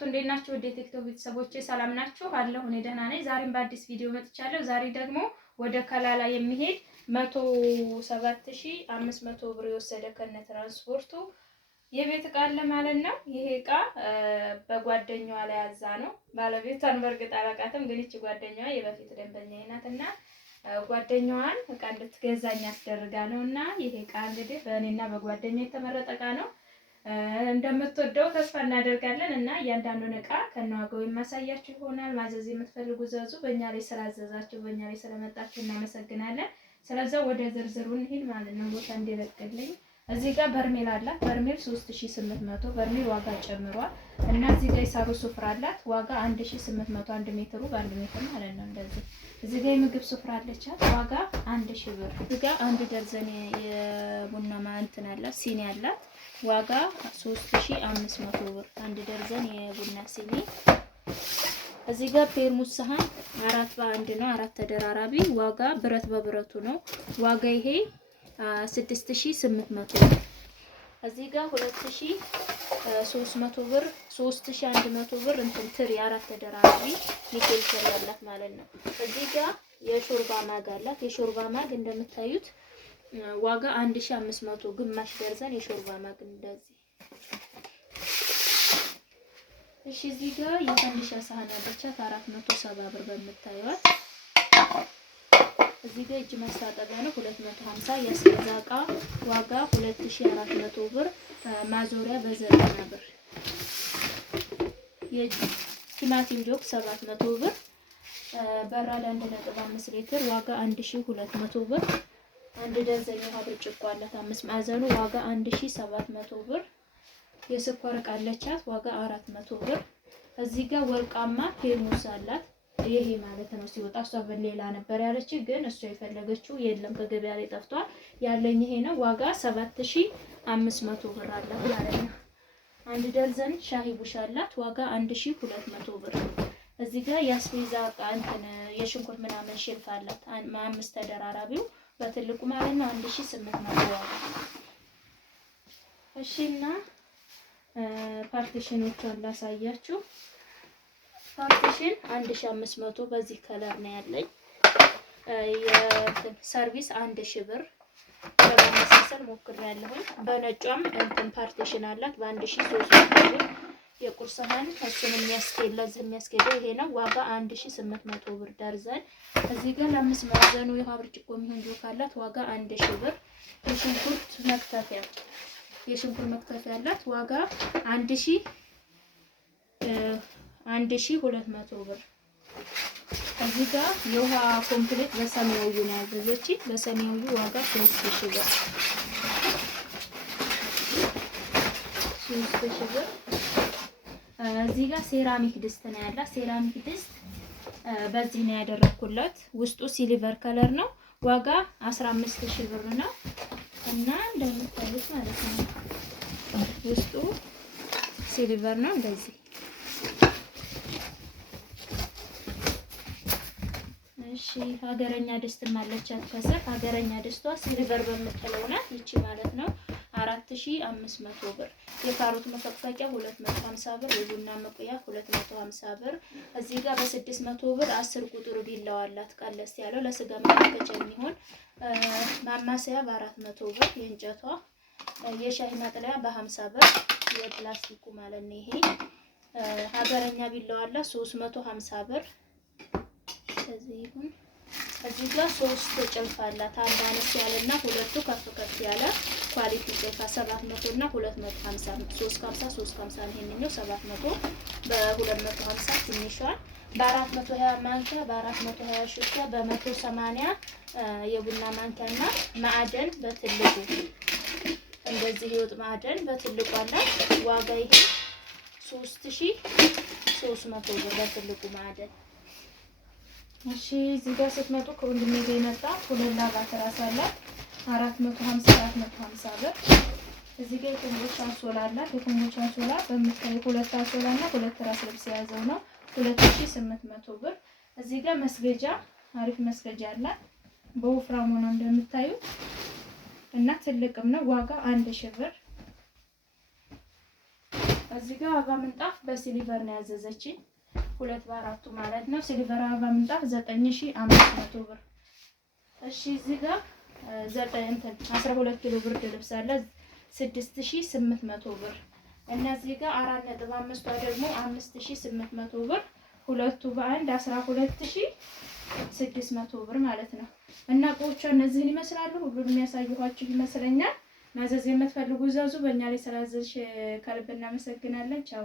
እንዴት ናችሁ? ወደ ቲክቶክ ቤተሰቦቼ ሰላም ናችሁ? አለሁ እኔ ደህና ነኝ። ዛሬም በአዲስ ቪዲዮ መጥቻለሁ። ዛሬ ደግሞ ወደ ከላላ የሚሄድ 107,500 ብር የወሰደ ከነ ትራንስፖርቱ የቤት ዕቃ አለ ማለት ነው። ይሄ ዕቃ በጓደኛዋ ላይ ያዛ ነው። ባለቤቷን በእርግጥ አላውቃትም፣ ግን እቺ ጓደኛዋ የበፊት ደንበኛዬ ናትና ጓደኛዋን ዕቃ እንድትገዛኝ አስደርጋ ነውና ይሄ ዕቃ እንግዲህ በእኔና በጓደኛዬ የተመረጠ ዕቃ ነው። እንደምትወደው ተስፋ እናደርጋለን እና እያንዳንዱን ዕቃ ከነዋጋው የማሳያችሁ ይሆናል። ማዘዝ የምትፈልጉ ዘዙ። በእኛ ላይ ስላዘዛችሁ በእኛ ላይ ስለመጣችሁ እናመሰግናለን። ስለዚህ ወደ ዝርዝሩ እንሂድ ማለት ነው። ቦታ እንዲለቅልኝ እዚህ ጋር በርሜል አላት። በርሜል 3800 በርሜል ዋጋ ጨምሯል እና እዚህ ጋር የሳሩ ሱፍራ አላት። ዋጋ 1800 1 ሜትሩ በ1 ሜትር ማለት ነው። እንደዚህ እዚህ ጋር የምግብ ሱፍራ አለቻት። ዋጋ 1000 ብር። እዚህ ጋር 1 ደርዘን የቡና ማንትን አላት ሲኒ አላት። ዋጋ 3500 ብር 1 ደርዘን የቡና ሲኒ። እዚህ ጋር ፔርሙስ ሳህን 4 በ1 ነው፣ 4 ተደራራቢ። ዋጋ ብረት በብረቱ ነው። ዋጋ ይሄ 6800 ብር። እዚህ ጋር 2300 ብር 3100 ብር እንትን ትሪ 4 ተደራራቢ ኒኬል ትሪ ያላት ማለት ነው። እዚህ ጋር የሾርባ ማግ አላት። የሾርባ ማግ እንደምታዩት ዋጋ 1500 ግማሽ ደርዘን የሾርባ ማግ እንደዚህ። እሺ እዚህ ጋር የፈንዲሻ ሳህን አለቻት 470 ብር በምታዩት። እዚህ ጋር እጅ ማስታጠቢያ ነው 250 የአስቤዛ ዕቃ ዋጋ 2400 ብር ማዞሪያ በ90 ብር። የቲማቲም ጆክ 700 ብር በራድ 1.5 ሊትር ዋጋ 1200 ብር። 1 ደርዘን የውሃ ብርጭቆ አላት 5 ማዕዘኑ ዋጋ 1700 ብር። የስኳር ዕቃ አለቻት ዋጋ 400 ብር። እዚህ ጋር ወርቃማ ፔርሙስ አላት። ይሄ ማለት ነው ሲወጣ እሷ በሌላ ነበር ያለች፣ ግን እሷ የፈለገችው የለም ከገበያ ላይ ጠፍቷል። ያለኝ ይሄ ነው። ዋጋ 7500 ብር አላት ማለት ነው። 1 ደርዘን ሻሂ ቡሽ አላት ዋጋ 1200 ብር። እዚህ ጋር የአስቤዛ ዕቃ እንትን የሽንኩርት ምናምን ሼልፍ አላት 5 ተደራራቢው በትልቁ ማለት ነው 1800 ዋጋ። እሺና ፓርቲሽኖቹን ላሳያችሁ። ፓርቲሽን 1500 በዚህ ከለር ነው ያለኝ። የሰርቪስ 1000 ብር በማመሳሰል ሞክሬያለሁኝ። በነጯም እንትን ፓርቲሽን አላት በ1300 ብር። የቁርስ ሳህን እሱን የሚያስኬድ ለዚህ የሚያስኬደው ይሄ ነው። ዋጋ 1800 ብር ደርዘን። እዚህ ጋር ለ5 ማዕዘኑ የውሃ ብርጭቆ የሚሆን ጆክ አላት ዋጋ 1000 ብር። የሽንኩርት መክተፊያ አላት ዋጋ 1200 ብር። እዚህ ጋር የውሃ ኮምፕሌት በሰማያዊ ነው ያዘዘችኝ። በሰማያዊ ዋጋ 3000 ብር 3000 ብር። እዚህ ጋር ሴራሚክ ድስት ነው ያላት። ሴራሚክ ድስት በዚህ ነው ያደረኩላት። ውስጡ ሲልቨር ከለር ነው። ዋጋ 15000 ብር ነው እና እንደምታዩት ማለት ነው ውስጡ ሲልቨር ነው እንደዚህ። እሺ ሀገረኛ ድስት ማለቻት ከስር። ሀገረኛ ድስቷ ሲልቨር በምትለው ናት ይቺ ማለት ነው 4500 ብር። የካሮት መፈቅፈቂያ 250 ብር። የቡና መቁያ 250 ብር። እዚህ ጋር በ600 ብር 10 ቁጥር ቢላዋ አላት ቀለስ ያለው ለስጋ መፈቀጫ የሚሆን ማማሰያ በ400 ብር። የእንጨቷ የሻይ ማጥለያ በ50 ብር የፕላስቲኩ ማለት ነው። ይሄ ሀገረኛ ቢላዋ አላት 350 ብር። እዚህ ጋር 3 ጭልፋ አላት። አንድ አነስ ያለና ሁለቱ ከፍ ከፍ ያለ ኳሊቲ ጭልፋ 700 እና 250 350 350 ነው። ይሄንኛው 700 በ250 ትንሿን በ420 ማንኪያ በ420 ሹካ በ180 የቡና ማንኪያና ማዕደን በትልቁ እንደዚህ የወጥ ማዕደን በትልቁ አላት። ዋጋ ይሄ 3300 ብር በትልቁ ማዕደን። እሺ እዚህ ጋር ስትመጡ ከወንድሜ ጋር የመጣ ሁለት ላጋ ትራስ አላት 450 ብር። እዚህ ጋር የኮምቦች አንሶላ አላት። የኮምቦች አንሶላ በምታዩ 2 አንሶላና 2 ትራስ ልብስ የያዘው ነው 2800 ብር። እዚህ ጋር መስገጃ አሪፍ መስገጃ አላት በወፍራሙ ነው እንደምታዩት እና ትልቅም ነው። ዋጋ 1000 ብር። እዚህ ጋር አበባ ምንጣፍ በሲሊቨር ነው ያዘዘችኝ 2 በ4 ማለት ነው። ሲሊቨር አበባ ምንጣፍ 9500 ብር። እሺ እዚህ ጋር 12 ኪሎ ብርድ ልብስ አለ 6800 ብር። እነዚህ ጋር 4.5ቷ ደግሞ 5800 ብር። ሁለቱ በአንድ 12600 ብር ማለት ነው። እና እቃዎቿ እነዚህን ይመስላሉ። ሁሉንም ያሳየኋችሁ ይመስለኛል። ማዘዝ የምትፈልጉ ዘዙ። በእኛ ላይ ስላዘዝሽ ከልብ እናመሰግናለን። ቻው